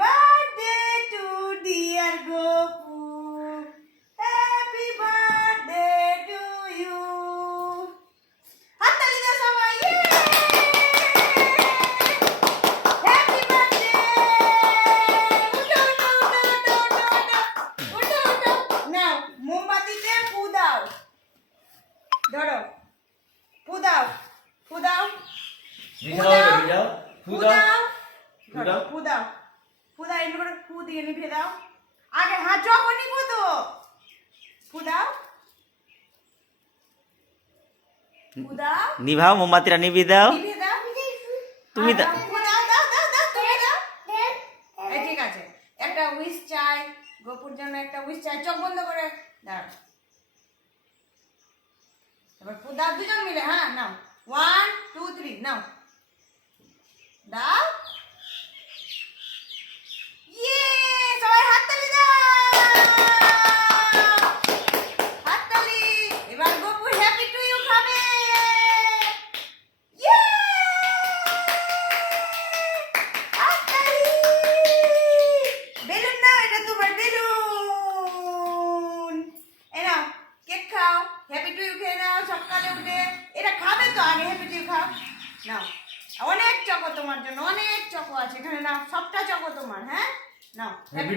Birthday to dear Gopu, happy birthday to you. হাততালি দাও সবাই, হ্যাপি বার্থডে। উঠো উঠো উঠো উঠো উঠো উঠো উঠো, নাও মোমবাতিতে ফু দাও, ধরো ফু দাও, ফু দাও, ফু দাও, ফু দাও, ধরো ফু দাও, ফু দাও, এমনি করে ফু দিয়ে নিভে দাও। আগে হাত যখন নিবো তো ফু দাও, ফু দাও, নিভাও, মোমবাতিটা নিভিয়ে দাও। নিভে দাও, তুমি দাও। ফু দাও, দাও দাও দাও, তুমি দাও। এই ঠিক আছে, একটা উইশ চাই, গোপুর জন্য একটা উইশ চাই, চোখ বন্ধ করে দাঁড়াও। এবার ফু দাও দুজন মিলে, হ্যাঁ নাও, 1 2 3 নাও, দাও। ইয়ে, সবাই হাততালি দাও, হাততালি। এবার গোপু হ্যাপি টু ইউ খাবে। ইয়ে, হাততালি। বেলুন নাও, এটা তোমার বেলুন। এই নাও কেক খাও, হ্যাপি টু ইউ খেয়ে নাও সকালে উঠে। এটা খাবে তো, আগে হ্যাপি টু ইউ খাও, নাও। অনেক চকো তোমার জন্য, অনেক চকো আছে এখানে, নাও সবটা চকো তোমার, হ্যাঁ নাও।